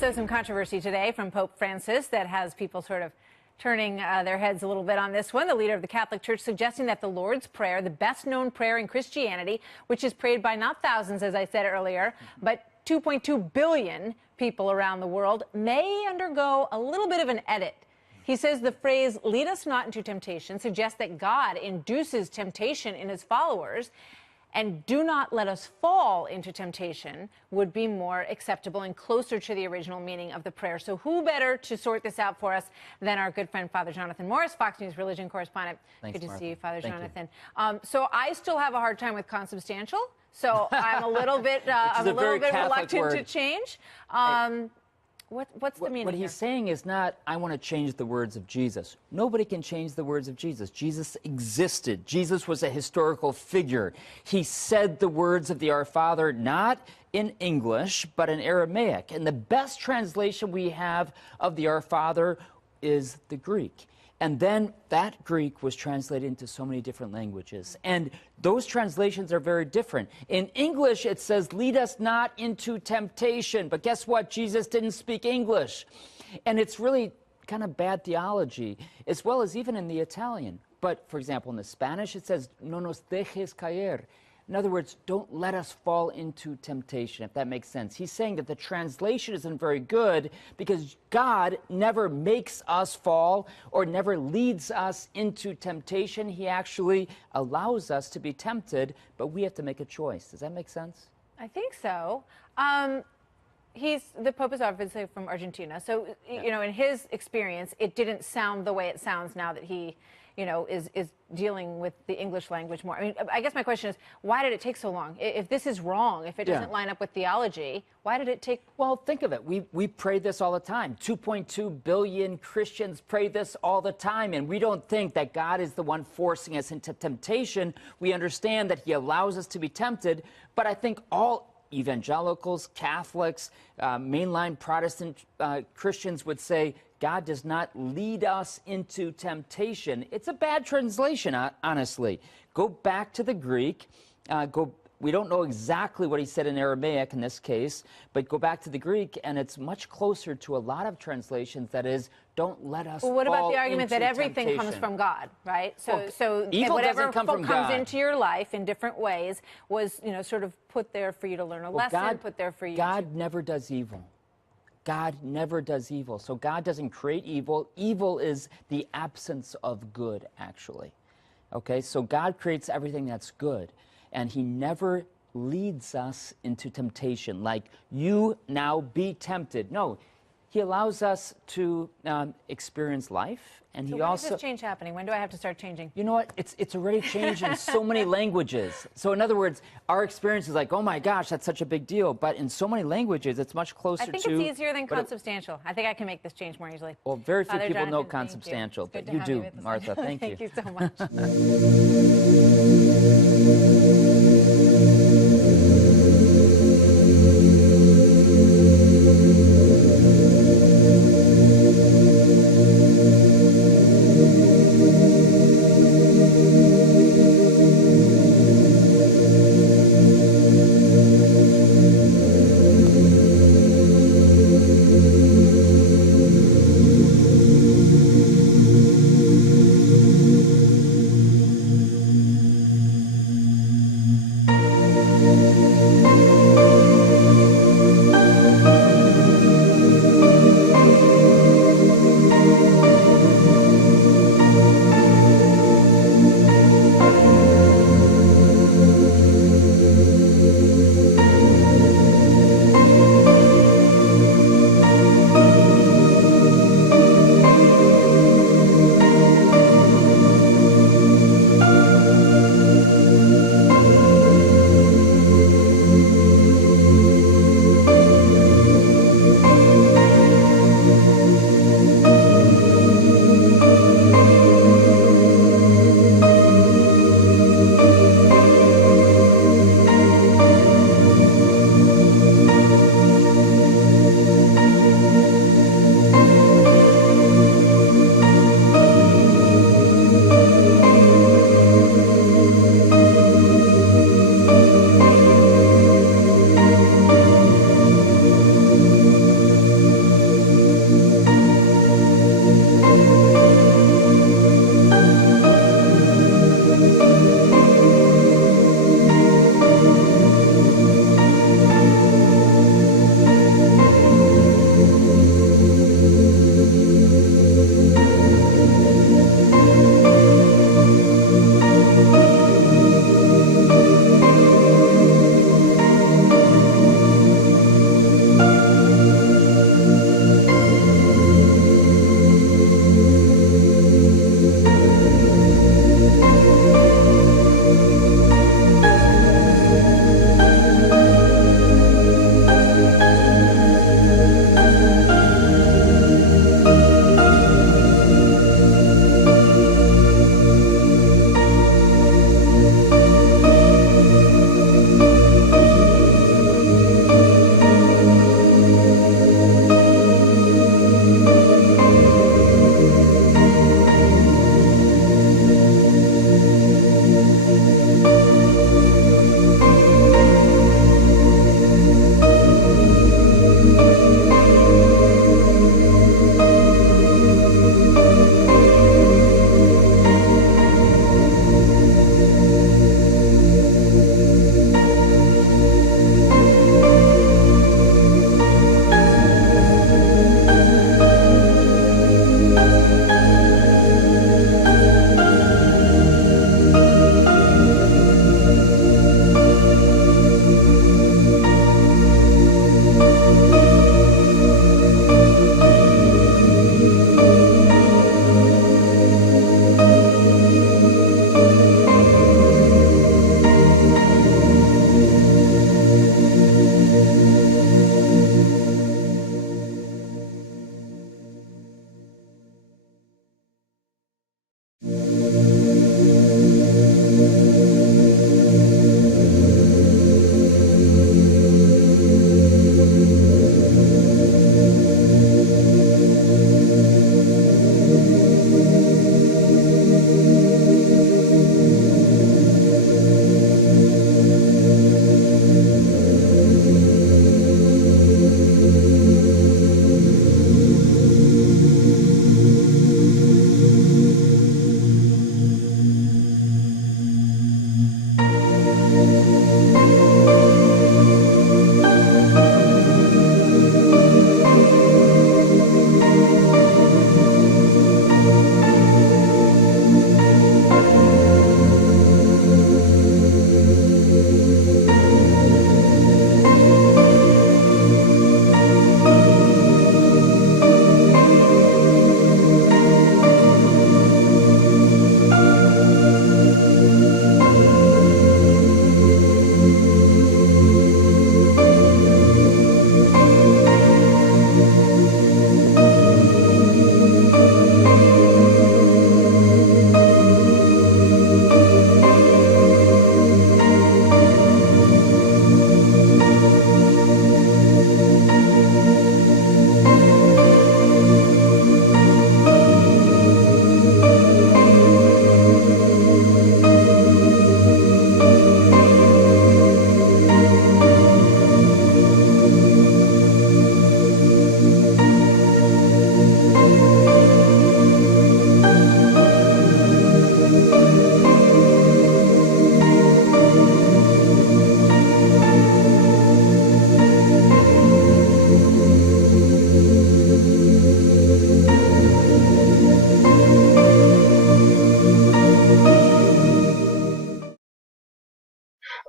So some controversy today from Pope Francis that has people sort of turning their heads a little bit on this one. The leader of the Catholic Church suggesting that the Lord's Prayer, the best known prayer in Christianity, which is prayed by not thousands, as I said earlier, but 2.2 billion people around the world, may undergo a little bit of an edit. He says the phrase, "lead us not into temptation," suggests that God induces temptation in his followers, and "do not let us fall into temptation" would be more acceptable and closer to the original meaning of the prayer. So who better to sort this out for us than our good friend, Father Jonathan Morris, Fox News religion correspondent. Thanks, good to Martha. see you, Father Thank Jonathan. So I still have a hard time with consubstantial. So I'm a little bit, reluctant to change. What's the meaning? What he's saying is not, I want to change the words of Jesus. Nobody can change the words of Jesus. Jesus existed. Jesus was a historical figure. He said the words of the Our Father not in English, but in Aramaic. And the best translation we have of the Our Father is the Greek. And then that Greek was translated into so many different languages. And those translations are very different. In English, it says, "lead us not into temptation." But guess what? Jesus didn't speak English. And it's really kind of bad theology, as well as even in the Italian. But, for example, in the Spanish, it says, "no nos dejes caer." In other words, don't let us fall into temptation, if that makes sense. He's saying that the translation isn't very good because God never makes us fall or never leads us into temptation. He actually allows us to be tempted, but we have to make a choice. Does that make sense? I think so. The Pope is obviously from Argentina. So, you know, in his experience, it didn't sound the way it sounds now that he, you know, is dealing with the English language more. I mean, I guess my question is, why did it take so long? If this is wrong, if it doesn't line up with theology, why did it take? Well, think of it. We pray this all the time. 2.2 billion Christians pray this all the time, and we don't think that God is the one forcing us into temptation. We understand that he allows us to be tempted, but I think all evangelicals, Catholics, mainline Protestant Christians would say, God does not lead us into temptation. It's a bad translation, honestly. Go back to the Greek. We don't know exactly what he said in Aramaic in this case, but go back to the Greek, and it's much closer to a lot of translations. That is, don't let us. Well, what about the argument that temptation. everything comes from God, right? So evil whatever comes God. Into your life in different ways was, you know, sort of put there for you to learn a lesson, put there for you. God never does evil. God never does evil. So God doesn't create evil. Evil is the absence of good, actually. Okay, so God creates everything that's good, and he never leads us into temptation, like, you now be tempted. No, he allows us to experience life, and so he when also. is this change happening? When do I have to start changing? You know what? It's already changed in so many languages. So in other words, our experience is like, oh my gosh, that's such a big deal. But in so many languages, it's much closer to. I think it's easier than consubstantial. I think I can make this change more easily. Well, very few Father people Jonathan, know consubstantial, but you do, Martha. Thank you. Thank you so much.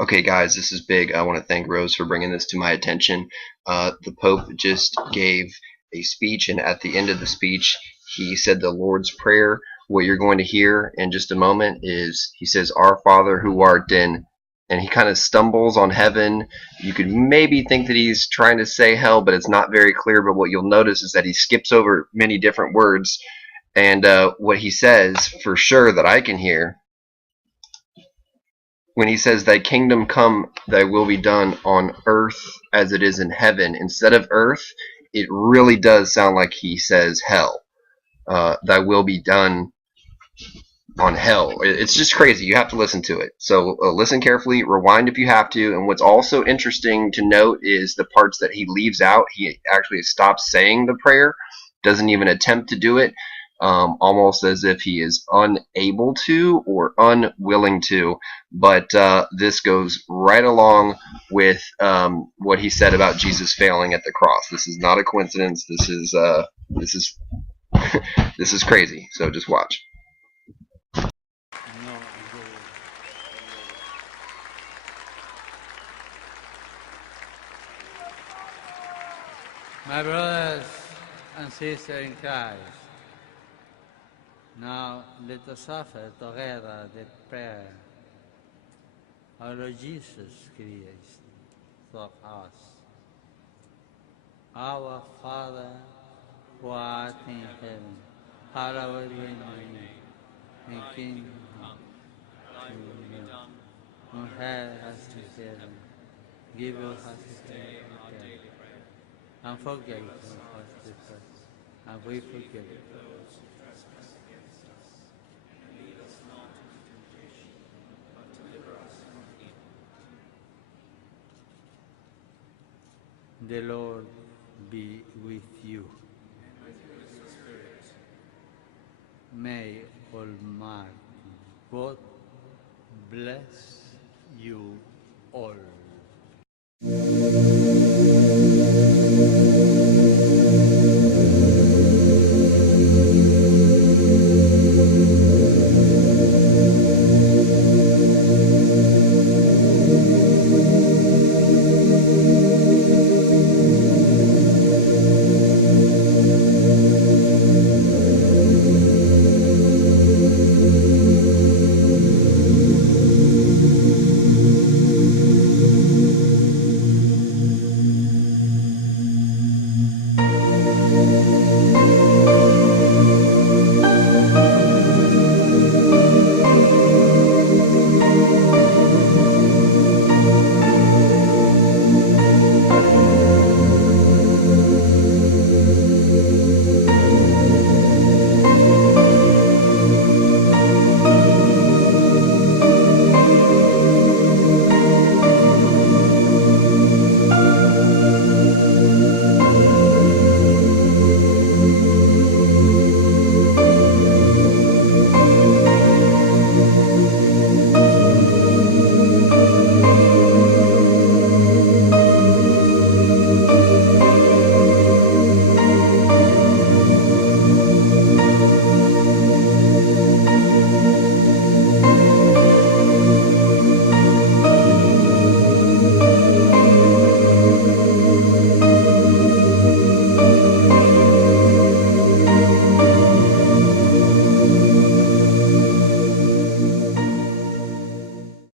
Okay, guys, this is big. I want to thank Rose for bringing this to my attention. The Pope just gave a speech, and at the end of the speech, he said the Lord's Prayer. What you're going to hear in just a moment is he says, "Our Father who art in," and he kind of stumbles on heaven. You could maybe think that he's trying to say hell, but it's not very clear. But what you'll notice is that he skips over many different words. And what he says, for sure, that I can hear, when he says, "Thy kingdom come, thy will be done on earth as it is in heaven," instead of earth, it really does sound like he says hell. Thy will be done on hell. It's just crazy. You have to listen to it. So listen carefully, rewind if you have to. And what's also interesting to note is the parts that he leaves out. He actually stops saying the prayer, doesn't even attempt to do it, almost as if he is unable to or unwilling to. But this goes right along with what he said about Jesus failing at the cross. This is not a coincidence. This is this is crazy. So just watch. My brothers and sisters in Christ, now let us offer together the prayer our Lord Jesus Christ taught us. Our Father, who art in heaven, hallowed be thy name. Thy kingdom come, thy will be done, on earth as in heaven. Give us this day our daily bread, and forgive us our trespasses, and we forgive those who trespass against us. And lead us not into temptation, but deliver us from evil. The Lord be with you. And with your spirit. May Almighty God bless you all.